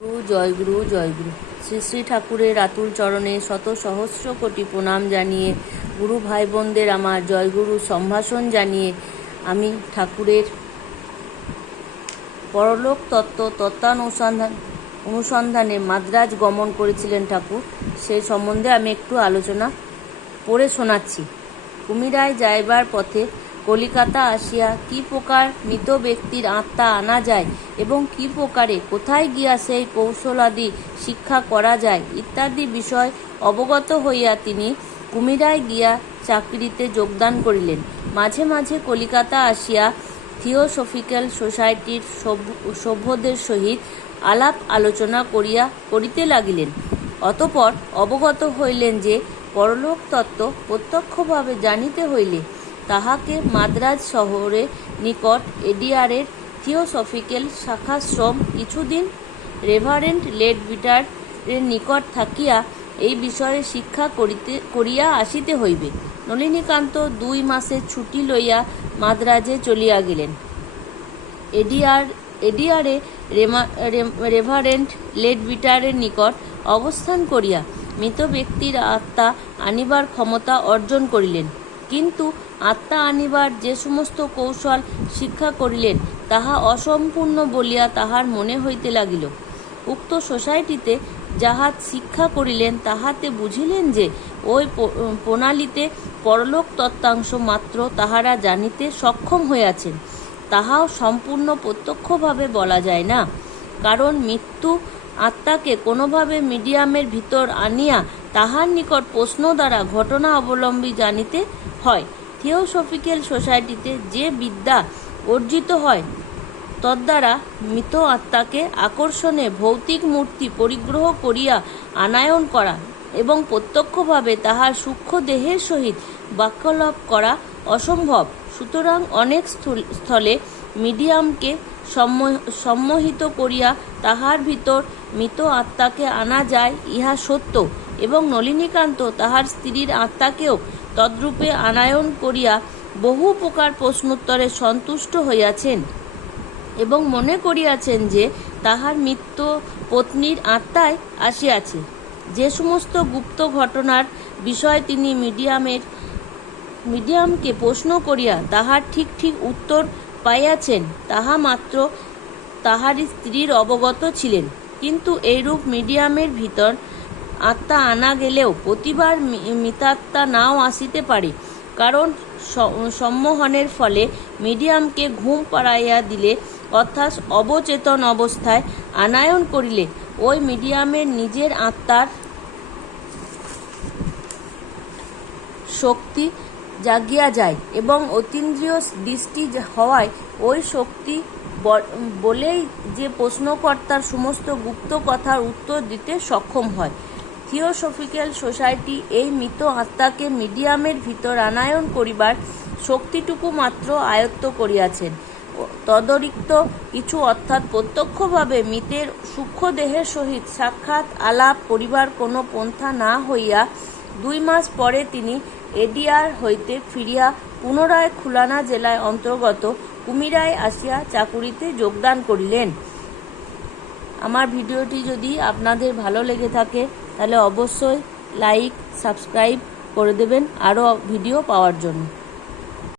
গুরু জয় গুরু জয় গুরু। শ্রী শ্রী ঠাকুরের আতুল চরণে শত সহস্র কোটি প্রণাম জানিয়ে, গুরু ভাই বোনদের আমার জয়গুরু সম্ভাষণ জানিয়ে আমি ঠাকুরের পরলোক অনুসন্ধানে মাদ্রাজ গমন করেছিলেন ঠাকুর, সেই সম্বন্ধে আমি একটু আলোচনা পড়ে শোনাচ্ছি। কুমিরায় যাইবার পথে কলিকাতা আসিয়া কি প্রকার মৃত ব্যক্তির আত্মা আনা যায় এবং কি প্রকারে কোথায় গিয়া সেই কৌশলাদি শিক্ষা করা যায় ইত্যাদি বিষয় অবগত হইয়া তিনি কুমিরায় গিয়া চাকরিতে যোগদান করিলেন। মাঝে মাঝে কলিকাতা আসিয়া থিওসফিক্যাল সোসাইটির সভ্যদের সহিত আলাপ আলোচনা করিতে লাগিলেন। অতঃপর অবগত হইলেন যে পরলোক তত্ত্ব প্রত্যক্ষভাবে জানিতে হইলে তাহাকে মাদ্রাজ শহরের নিকট এডিআরের থিওসফিক্যাল শাখাশ্রম কিছুদিন রেভারেন্ড লেডবিটারের নিকট থাকিয়া এই বিষয়ে শিক্ষা করিয়া আসিতে হইবে। নলিনীকান্ত 2 মাসের ছুটি লইয়া মাদ্রাজে চলিয়া গেলেন। এডিআরে রেভারেন্ড লেডবিটারের নিকট অবস্থান করিয়া মৃত ব্যক্তির আত্মা আনিবার ক্ষমতা অর্জন করিলেন। কিন্তু আত্মা আনিবার যে সমস্ত কৌশল শিক্ষা করিলেন তাহা অসম্পূর্ণ বলিয়া তাহার মনে হইতে লাগিল। উক্ত সোসাইটিতে যাহা শিক্ষা করিলেন তাহাতে বুঝিলেন যে ওই প্রণালীতে পরলোক তত্ত্বাংশ মাত্র তাহারা জানিতে সক্ষম হইয়াছেন, তাহাও সম্পূর্ণ প্রত্যক্ষভাবে বলা যায় না, কারণ মৃত্যু আত্মাকে কোনোভাবে মিডিয়ামের ভিতর আনিয়া তাহার নিকট প্রশ্ন দ্বারা ঘটনা অবলম্বী জানিতে হয়। থিওসফিক্যাল সোসাইটিতে যে বিদ্যা অর্জিত হয় তদ্বারা মৃত আত্মাকে আকর্ষণে ভৌতিক মূর্তি পরিগ্রহ করিয়া আনায়ন করা এবং প্রত্যক্ষভাবে তাহার সূক্ষ্ম দেহের সহিত বাক্যলাপ করা অসম্ভব। সুতরাং অনেক স্থলে মিডিয়ামকে সম্মোহিত করিয়া তাহার ভিতর মৃত আত্মাকে আনা যায়, ইহা সত্য, এবং নলিনীকান্ত তাহার স্ত্রীর আত্মাকেও তদ্রূপে আনায়ন করিয়া বহু প্রকার প্রশ্নোত্তরে সন্তুষ্ট হইয়াছেন এবং মনে করিয়াছেন যে তাহার মৃত পত্নীর আত্মাই আসিয়াছে। যে সমস্ত গুপ্ত ঘটনার বিষয়ে তিনি মিডিয়ামকে প্রশ্ন করিয়া তাহার ঠিক ঠিক উত্তর পাইয়াছেন তাহা মাত্র তাহারই স্ত্রীর অবগত ছিলেন। কিন্তু এইরূপ মিডিয়ামের ভিতর আত্মা আনা গেলেও প্রতিবার মৃতাত্মা নাও আসিতে পারে, কারণ সম্মোহনের ফলে মিডিয়ামকে ঘুম পাড়াইয়া দিলে অর্থাৎ অবচেতন অবস্থায় আনায়ন করিলে ওই মিডিয়ামের নিজের আত্মার শক্তি জাগিয়া যায় এবং অতীন্দ্রিয় দৃষ্টি হওয়ায় ওই শক্তি বলেই যে প্রশ্নকর্তার সমস্ত গুপ্ত কথার উত্তর দিতে সক্ষম হয়। থিওসফিক্যাল সোসাইটি এই মৃত আত্মাকে মিডিয়ামের ভিতর আনায়ন করিবার শক্তিটুকু মাত্র আয়ত্ত করিয়াছেন। তদরিক্ত কিছু অর্থাৎ প্রত্যক্ষভাবে মৃতের সূক্ষ্ম দেহের সহিত সাক্ষাৎ আলাপ করিবার কোনো পন্থা না হইয়া 2 মাস পরে তিনি এডিআর হইতে ফিরিয়া পুনরায় খুলনা জেলায় অন্তর্গত কুমিরায় আসিয়া চাকুরিতে যোগদান করিলেন। আমার ভিডিওটি যদি আপনাদের ভালো লেগে থাকে তাহলে অবশ্যই লাইক সাবস্ক্রাইব করে দেবেন আরও ভিডিও পাওয়ার জন্য।